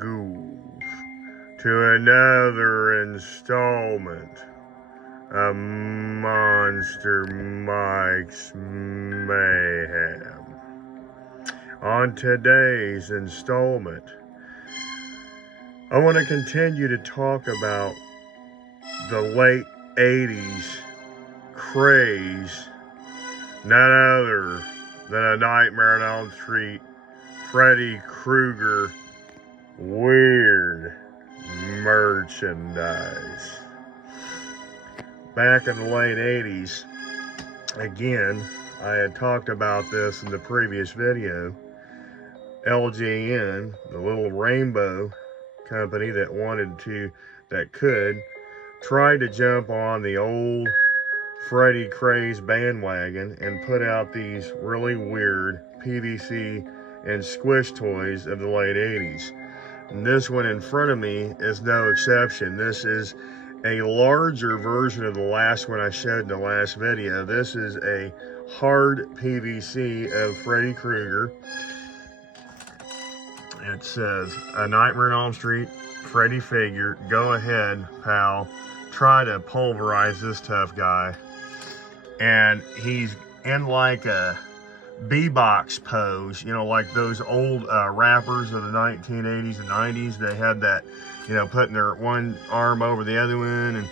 ghouls to another installment of Monster Mike's Mayhem. On today's installment, I want to continue to talk about the late 80s craze, none other than A Nightmare on Elm Street, Freddy Krueger weird merchandise. Back in the late 80s, again, I had talked about this in the previous video, LJN, the little rainbow company that could try to jump on the old Freddy craze bandwagon and put out these really weird PVC and squish toys of the late 80s. And this one in front of me is no exception. This is a larger version of the last one I showed in the last video. This is a hard PVC of Freddy Krueger. It says, "A Nightmare on Elm Street, Freddy figure. Go ahead, pal. Try to pulverize this tough guy." And he's in like a B-box pose, you know, like those old rappers of the 1980s and 90s. They had that, you know, putting their one arm over the other one, and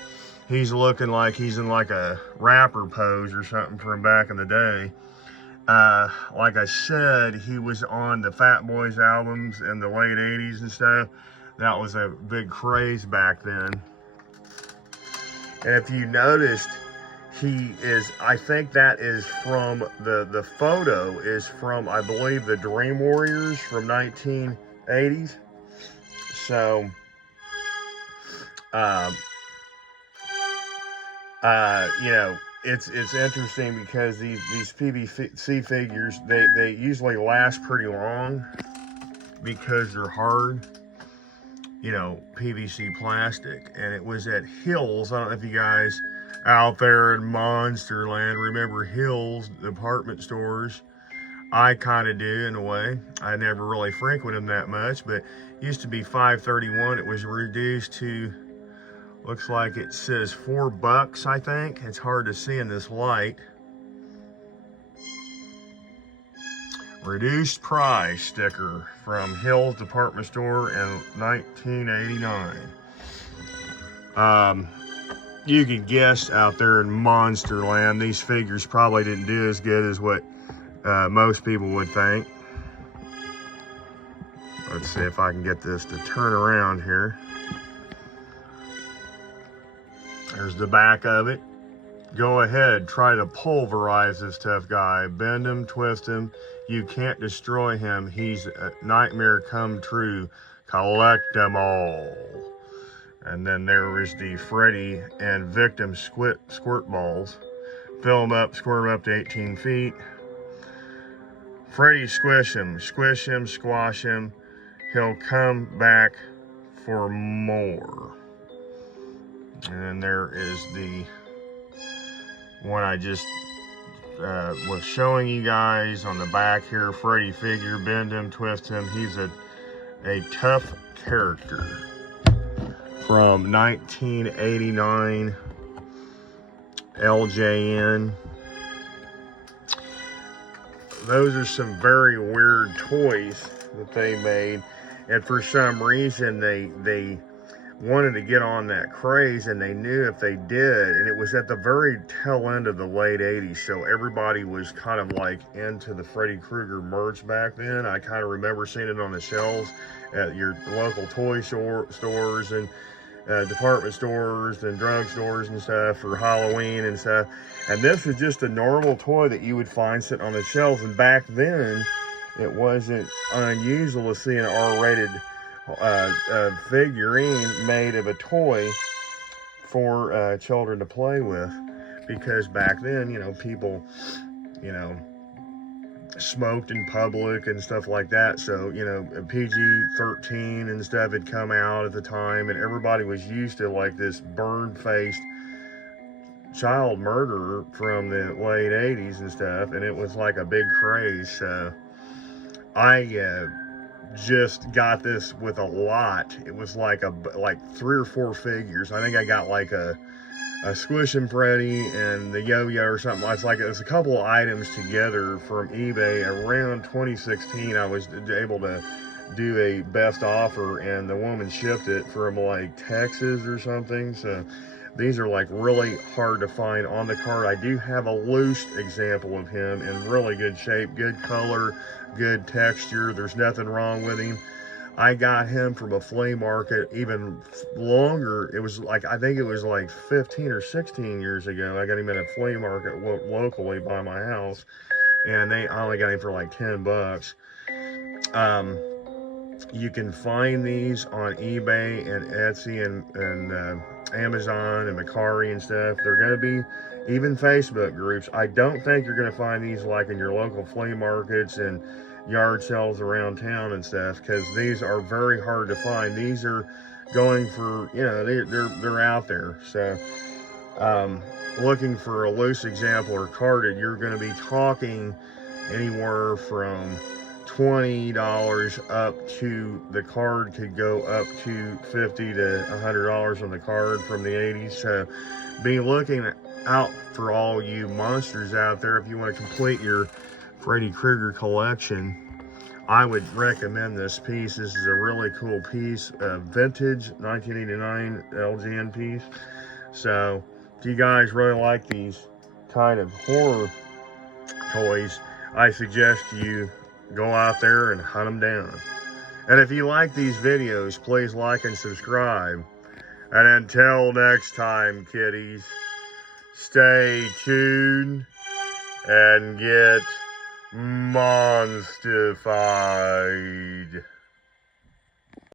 he's looking like he's in like a rapper pose or something from back in the day. Like I said, he was on the Fat Boys albums in the late 80s and stuff. That was a big craze back then. And if you noticed, he is, I think that is from, the photo is from, I believe, the Dream Warriors from 1980s. So, you know, it's interesting because these PVC figures, they usually last pretty long because they're hard, you know, PVC plastic. And it was at Hills. I don't know if you guys out there in Monsterland remember Hills department stores. I kind of do, in a way. I never really frequent them that much, but it used to be $5.31. It was reduced to, looks like it says $4, I think. It's hard to see in this light. Reduced price sticker from Hills department store in 1989. You can guess out there in Monsterland, these figures probably didn't do as good as what most people would think. Let's see if I can get this to turn around here. There's the back of it. Go ahead, try to pulverize this tough guy. Bend him, twist him. You can't destroy him. He's a nightmare come true. Collect them all. And then there is the Freddy and victim squirt balls. Fill them up, squirt them up to 18 feet. Freddy, squish him, squash him. He'll come back for more. And then there is the one I just was showing you guys on the back here. Freddy figure, bend him, twist him. He's a tough character from 1989 LJN. Those are some very weird toys that they made, and for some reason they wanted to get on that craze, and they knew if they did, and it was at the very tail end of the late 80s, so everybody was kind of like into the Freddy Krueger merch back then. I kind of remember seeing it on the shelves at your local toy stores and department stores and drug stores and stuff for Halloween and stuff. And this was just a normal toy that you would find sitting on the shelves. And back then, it wasn't unusual to see an R-rated figurine made of a toy for children to play with, because back then, you know, people, you know, smoked in public and stuff like that. So, you know, PG-13 and stuff had come out at the time, and everybody was used to like this burn-faced child murderer from the late 80s and stuff, and it was like a big craze. So I just got this with a lot. It was like 3 or 4 figures. I think I got like a Squish and Freddy and the yo-yo or something. It's a couple of items together from eBay. Around 2016, I was able to do a best offer, and the woman shipped it from like Texas or something. So these are like really hard to find on the card. I do have a loose example of him in really good shape, good color, good texture. There's nothing wrong with him. I got him from a flea market even longer. It was like, I think it was like 15 or 16 years ago. I got him at a flea market locally by my house, and I only got him for like 10 bucks. You can find these on eBay and Etsy and Amazon and Mercari and stuff. They're going to be even Facebook groups. I don't think you're going to find these like in your local flea markets and yard sales around town and stuff, because these are very hard to find. These are going for, you know, they're out there. So looking for a loose example or carded, you're going to be talking anywhere from $20 up to, the card could go up to $50 to $100 on the card from the 80s. So be looking out for all you monsters out there. If you want to complete your Freddy Krueger collection, I would recommend this piece. This is a really cool piece, a vintage 1989 LJN piece. So if you guys really like these kind of horror toys, I suggest you go out there and hunt them down. And if you like these videos, please like and subscribe. And until next time, kiddies, stay tuned and get monstified.